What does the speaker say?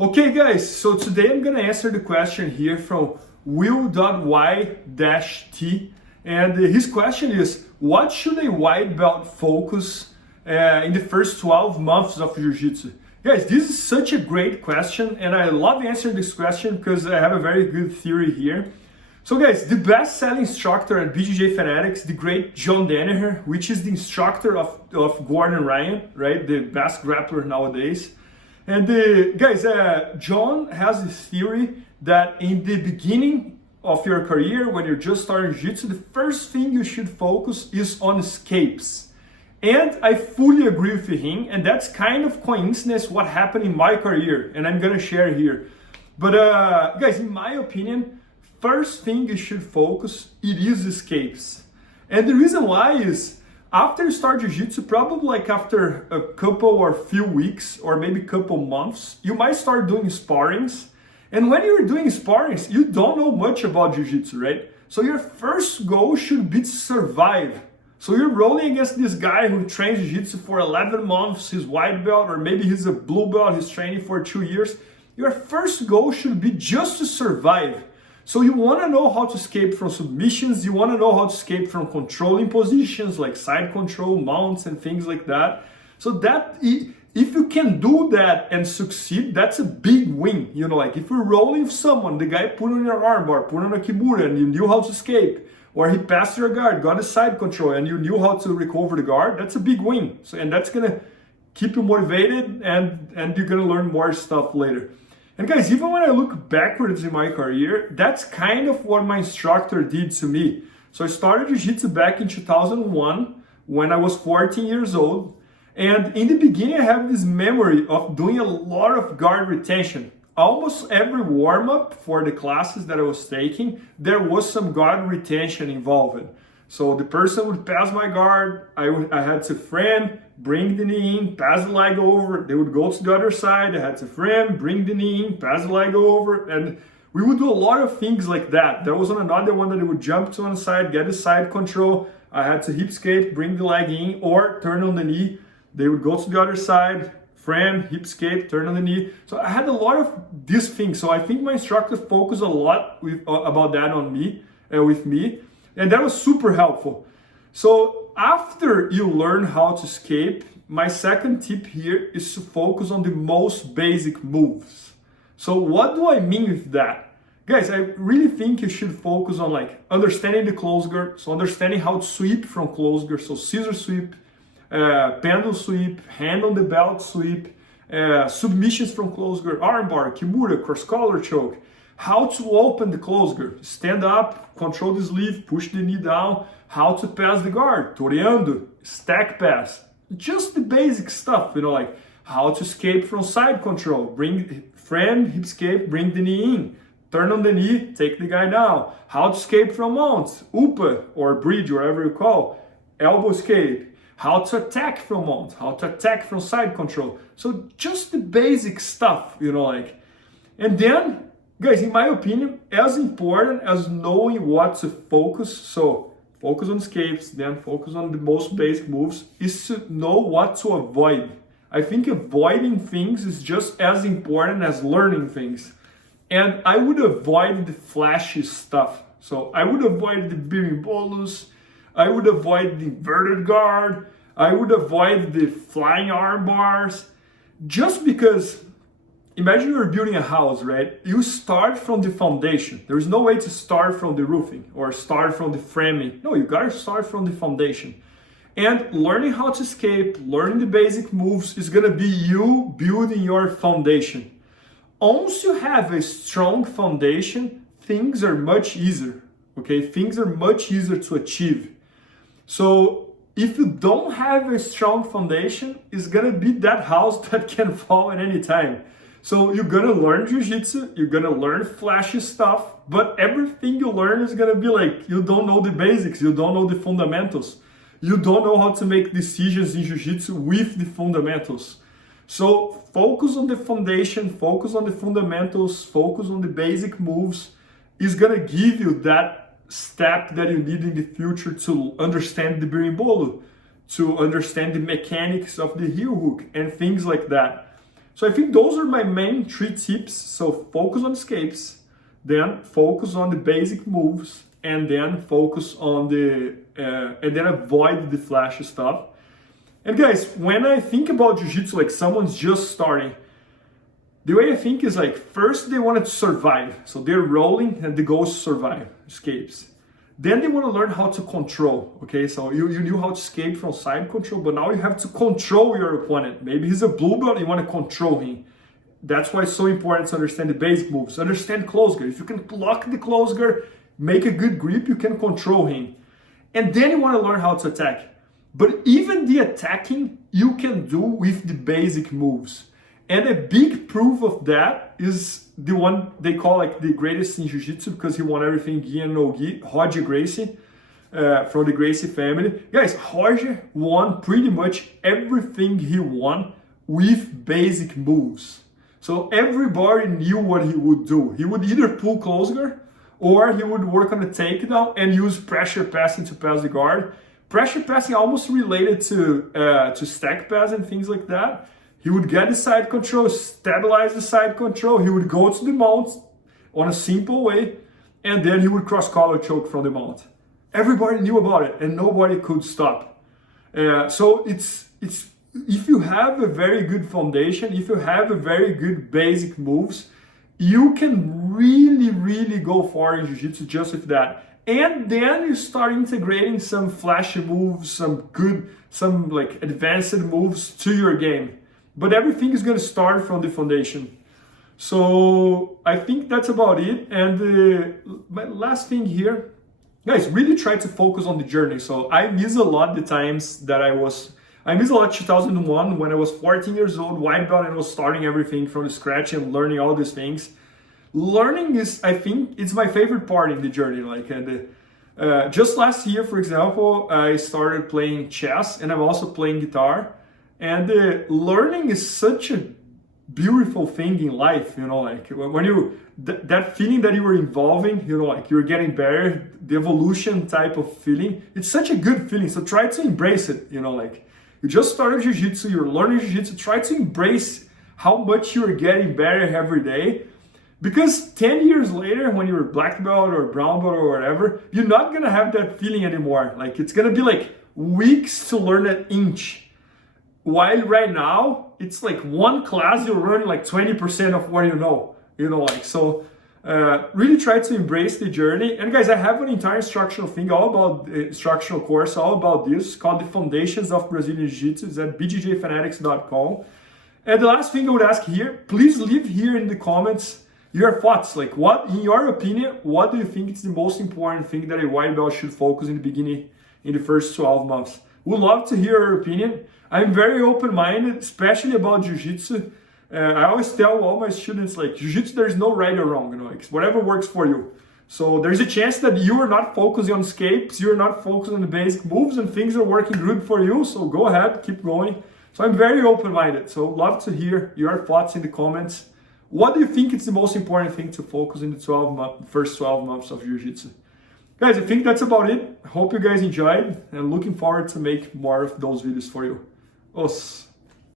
Okay guys, so today I'm gonna answer the question here from will.y-t, and his question is, what should a white belt focus in the first 12 months of Jiu-Jitsu? Guys, this is such a great question, and I love answering this question because I have a very good theory here. So guys, the best-selling instructor at BJJ Fanatics, the great John Danaher, which is the instructor of Gordon Ryan, right, the best grappler nowadays. And guys, John has this theory that in the beginning of your career, when you're just starting Jiu-Jitsu, the first thing you should focus is on escapes. And I fully agree with him, and that's kind of coincidence what happened in my career, and I'm gonna share here. But guys, in my opinion, first thing you should focus, it is escapes. And the reason why is, after you start Jiu-Jitsu, probably like after a couple or few weeks or maybe couple months, you might start doing sparrings. And when you're doing sparrings, you don't know much about Jiu-Jitsu, right? So your first goal should be to survive. So you're rolling against this guy who trains Jiu-Jitsu for 11 months, he's white belt, or maybe he's a blue belt, he's training for 2 years. Your first goal should be just to survive. So you want to know how to escape from submissions, you want to know how to escape from controlling positions like side control, mounts and things like that. So that, if you can do that and succeed, that's a big win. You know, like if you're rolling with someone, the guy put on your armbar, put on a kimura and you knew how to escape, or he passed your guard, got a side control and you knew how to recover the guard, that's a big win. So, and that's going to keep you motivated and you're going to learn more stuff later. And guys, even when I look backwards in my career, that's kind of what my instructor did to me. So I started Jiu-Jitsu back in 2001 when I was 14 years old. And in the beginning, I have this memory of doing a lot of guard retention. Almost every warm-up for the classes that I was taking, there was some guard retention involved. So the person would pass my guard, I had to frame, bring the knee in, pass the leg over, they would go to the other side, I had to frame, bring the knee in, pass the leg over, and we would do a lot of things like that. There was another one that they would jump to one side, get the side control, I had to hip escape, bring the leg in, or turn on the knee, they would go to the other side, frame, hip escape, turn on the knee. So I had a lot of these things, so I think my instructor focused a lot about that on me, with me. And that was super helpful. So after you learn how to escape, my second tip here is to focus on the most basic moves. So what do I mean with that? Guys, I really think you should focus on like understanding the close guard, so understanding how to sweep from close guard, so scissor sweep, pendulum sweep, hand on the belt sweep, submissions from close guard, armbar, kimura, cross collar choke. How to open the close guard, stand up, control the sleeve, push the knee down, how to pass the guard, toreando, stack pass, just the basic stuff, you know, like how to escape from side control, bring frame, hip escape, bring the knee in, turn on the knee, take the guy down, how to escape from mounts, upa or bridge, whatever you call, elbow escape, how to attack from mounts, how to attack from side control. So just the basic stuff, you know, like, and then, guys, in my opinion, as important as knowing what to focus, so focus on escapes, then focus on the most basic moves, is to know what to avoid. I think avoiding things is just as important as learning things. And I would avoid the flashy stuff. So I would avoid the birimbolos, I would avoid the inverted guard, I would avoid the flying arm bars, just because imagine you're building a house, right? You start from the foundation. There is no way to start from the roofing or start from the framing. No, you gotta start from the foundation. And learning how to escape, learning the basic moves is gonna be you building your foundation. Once you have a strong foundation, things are much easier, okay? Things are much easier to achieve. So if you don't have a strong foundation, it's gonna be that house that can fall at any time. So you're gonna learn Jiu-Jitsu, you're gonna learn flashy stuff, but everything you learn is gonna be like, you don't know the basics, you don't know the fundamentals. You don't know how to make decisions in Jiu-Jitsu with the fundamentals. So focus on the foundation, focus on the fundamentals, focus on the basic moves is gonna give you that step that you need in the future to understand the berimbolo, to understand the mechanics of the heel hook and things like that. So I think those are my main 3 tips. So focus on escapes, then focus on the basic moves, and then focus on and then avoid the flashy stuff. And guys, when I think about jiu-jitsu, like someone's just starting, the way I think is like, first they wanted to survive. So they're rolling and the goal is to survive, escapes. Then they want to learn how to control, okay? So you knew how to escape from side control, but now you have to control your opponent. Maybe he's a blue belt, you want to control him. That's why it's so important to understand the basic moves. Understand close guard. If you can block the close guard, make a good grip, you can control him. And then you want to learn how to attack. But even the attacking, you can do with the basic moves. And a big proof of that is the one they call like the greatest in jiu-jitsu, because he won everything gi and no gi, Roger Gracie, from the Gracie family. Guys, Roger won pretty much everything he won with basic moves. So everybody knew what he would do. He would either pull close guard, or he would work on a takedown and use pressure passing to pass the guard. Pressure passing almost related to stack pass and things like that. He would get the side control, stabilize the side control. He would go to the mount on a simple way, and then he would cross collar choke from the mount. Everybody knew about it, and nobody could stop. So it's if you have a very good foundation, if you have a very good basic moves, you can really go far in jiu-jitsu just with that. And then you start integrating some flashy moves, some like advanced moves to your game. But everything is going to start from the foundation. So I think that's about it. And my last thing here, guys, really try to focus on the journey. So I miss a lot the times that I miss a lot 2001 when I was 14 years old, white belt, and was starting everything from scratch and learning all these things. Learning is, I think, it's my favorite part in the journey. Like, just last year, for example, I started playing chess, and I'm also playing guitar. And learning is such a beautiful thing in life, you know, like when you, that feeling that you were involving, you know, like you're getting better, the evolution type of feeling, it's such a good feeling. So try to embrace it, you know, like you just started jiu-jitsu, you're learning jiu-jitsu, try to embrace how much you're getting better every day. Because 10 years later, when you're black belt or brown belt or whatever, you're not gonna have that feeling anymore. Like it's gonna be like weeks to learn an inch. While right now, it's like one class, you'll learn like 20% of what you know, like, so really try to embrace the journey. And guys, I have an entire instructional thing, all about instructional course, all about this, called The Foundations of Brazilian Jiu-Jitsu. It's at bjjfanatics.com. And the last thing I would ask here, please leave here in the comments your thoughts. Like, what, in your opinion, what do you think is the most important thing that a white belt should focus in the beginning, in the first 12 months? Would love to hear your opinion. I'm very open-minded, especially about jiu-jitsu. I always tell all my students, like, jiu-jitsu, there's no right or wrong, you know, it's whatever works for you. So there's a chance that you are not focusing on escapes, you're not focusing on the basic moves, and things are working good for you. So go ahead, keep going. So I'm very open-minded. So love to hear your thoughts in the comments. What do you think is the most important thing to focus in the first 12 months of jiu-jitsu? Guys, I think that's about it. I hope you guys enjoyed, and looking forward to make more of those videos for you. Os.